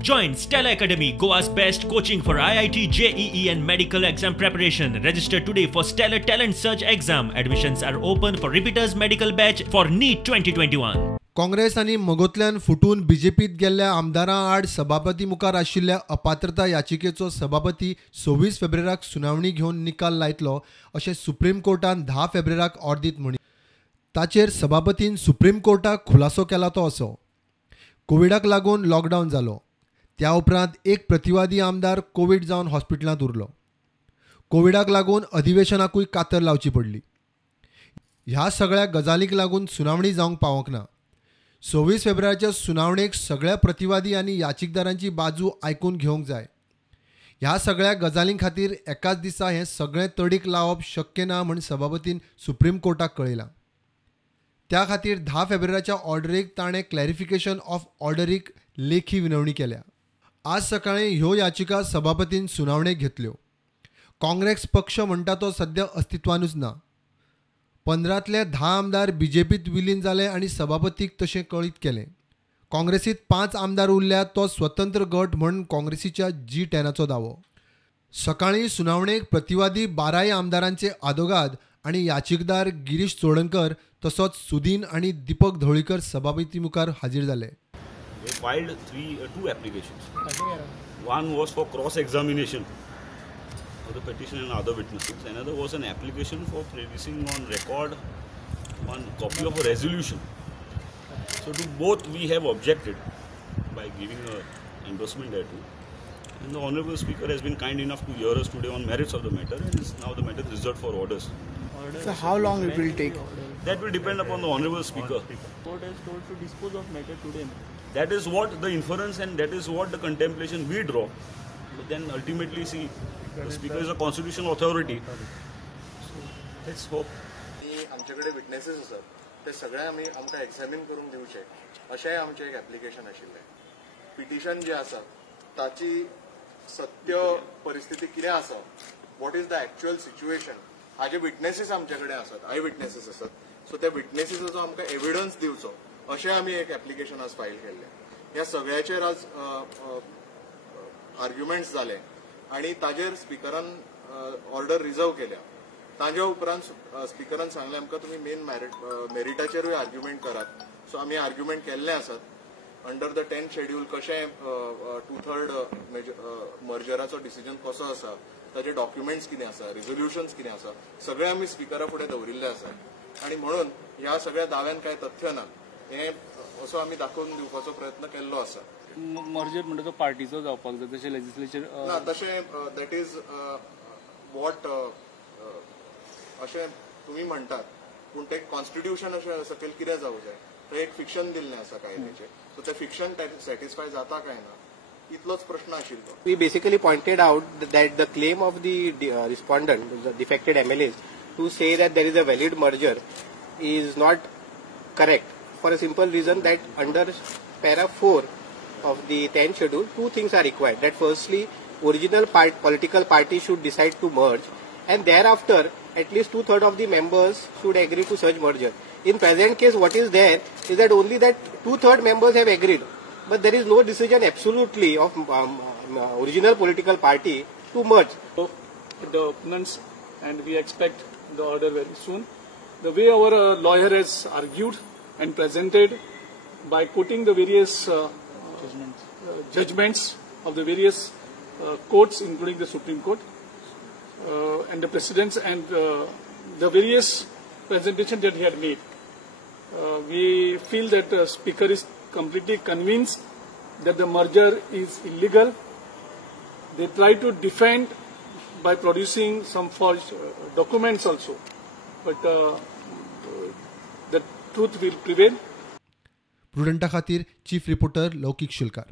Join Stella Academy, Goa's best coaching for IIT, JEE and medical exam preparation. Register today for Stellar Talent Search exam. Admissions are open for repeaters medical batch for NEET 2021. Congress आनी मगोंतल्यान फुटून बीजेपीत गेल्ल्या आमदारां आड सभापती मुखार आशिल्ल्या अपात्रता याचिकेचो सभापती 26 फेब्रुवारीक सुनावणी घेवन निकाल लायतलो अशें सुप्रीम कोर्टान 10 फेब्रुवारीक ऑर्डर दीत म्हणी. ताचेर सभापतीन सुप्रीम कोर्टाक खुलासो केला तो असो. कोविडाक लागून लॉकडावन जालो. त्या उपरांत एक प्रतिवादी आमदार कोविड जावन हॉस्पिटलांत उरलो. कोविडाक लागून अधिवेशनाकूय कातर लावची पडली. ह्या सगळ्या गजालींक लागून सुनावणी जावंक पावोंक ना. 26 फेब्रुवारीच्या सुनावणेक सगळ्या प्रतिवादी आनी याचिकदारांची बाजू आयकून घेवंक जाय. ह्या सगळ्या गजालीं खातीर एकाच दिसा हें सगळें तडीक लावप शक्य ना म्हूण सभापतीन सुप्रीम कोर्टाक कळयलां. त्या खातीर 10 फेब्रुवारीच्या ऑर्डरीक ताणें क्लॅरिफिकेशन ऑफ ऑर्डरीक लेखी विनवणी केल्या. आज सकाळीं ह्यो याचिका सभापतीन सुनावणेक घेतल्यो. काँग्रेस पक्ष म्हणटा तो सध्या अस्तित्वानूच ना. 15तले 10 आमदार बीजेपीत विलीन जाले आनी सभापतीक तशें कळीत केलें. काँग्रेसीत 5 आमदार उरल्यात तो स्वतंत्र गट म्हूण काँग्रेसीच्या G10चो दावो. सकाळीं सुनावणेक प्रतिवादी 12 आमदारांचे आदोगाद आनी याचिकदार गिरीश चोडणकर तसोच सुदीन आनी दीपक धवळीकर सभापती मुखार हाजीर जाले. They filed two applications. One was for cross-examination of the petition and other witnesses. Another was an application for placing on record one copy of a resolution. So to both we have objected by giving an endorsement thereto. And the Honourable Speaker has been kind enough to hear us today on merits of the matter, and now the matter is reserved for orders. So how long it will take? That will depend upon the Honourable Speaker. Court has told to dispose of matter today. That is what the inference and that is what the contemplation we draw. But then ultimately, see, the Speaker is a constitutional authority. So let's hope. आमच्याकडे witnesses असतात ते सगळे आम्ही आमकां एक्झामीन करून दिवचे अशेंय आमचें एक एप्लिकेशन आशिल्लें. पिटिशन जे आसा ताची सत्य परिस्थिती कितें आसा, what is the actual situation, हाजे विटनेसीस आमच्याकडे आसात, आय विटनेसीस आसात. सो त्या विटनेसीसाचो आमकां एविडन्स दिवचो अशें आमी एक एप्लिकेशन आज फायल केल्लें. ह्या सगळ्याचेर आज आर्ग्युमेंट्स जाले आनी ताजेर स्पिकरान ऑर्डर रिजर्व केल्या. ताज्या उपरांत स्पिकरान सांगलें आमकां तुमी मेन मेरिटाचेरूय आर्ग्युमेंट करात. सो आमी आर्ग्युमेंट केल्ले आसात. अंडर द 10th शेड्यूल कशें 2/3 मर्जराचो डिसिजन कसो आसा, ताजे डॉक्युमेंट्स कितें आसा, रिझोल्युशन्स कितें आसा, सगळे आमी स्पिकरा फुडें दवरिल्ले आसा. आनी म्हणून ह्या सगळ्या दाव्यान कांय तथ्य ना हें असो आमी दाखोवन दिवपाचो प्रयत्न केल्लो आसा. मर्जर म्हणटा तो पार्टीचो जावपाक जाय तशें लेजिस्लेचर ना तशें दॅट इज वॉट अशें तुमी म्हणटात, पूण ते कॉन्स्टिट्यूशन अशें सकयल कितें जावंक जाय थंय एक फिक्शन दिल्लें आसा कायद्याचें. सो तें फिक्शन सॅटिस्फाय जाता काय ना इतलोच प्रश्न आशिल्लो. We basically pointed out that the claim of the respondent, the defected MLAs, to say that there is a valid merger is not correct for a simple reason that under para 4 of the 10th schedule, two things are required. That firstly, original political party should decide to merge, and thereafter at least 2/3 of the members should agree to such merger. In present case, what is there is that only that 2/3 members have agreed, but there is no decision absolutely of original political party to merge. So, the opponents, and we expect the order very soon. The way our lawyer has argued and presented by quoting the various judgments of the various courts, including the Supreme Court and the precedents and the various presentations that he had made, we feel that the Speaker is completely convinced that the merger is illegal. They try to defend by producing some false documents also, but the truth will prevail. प्रुडंटा खातीर chief reporter लौकिक शिलकार.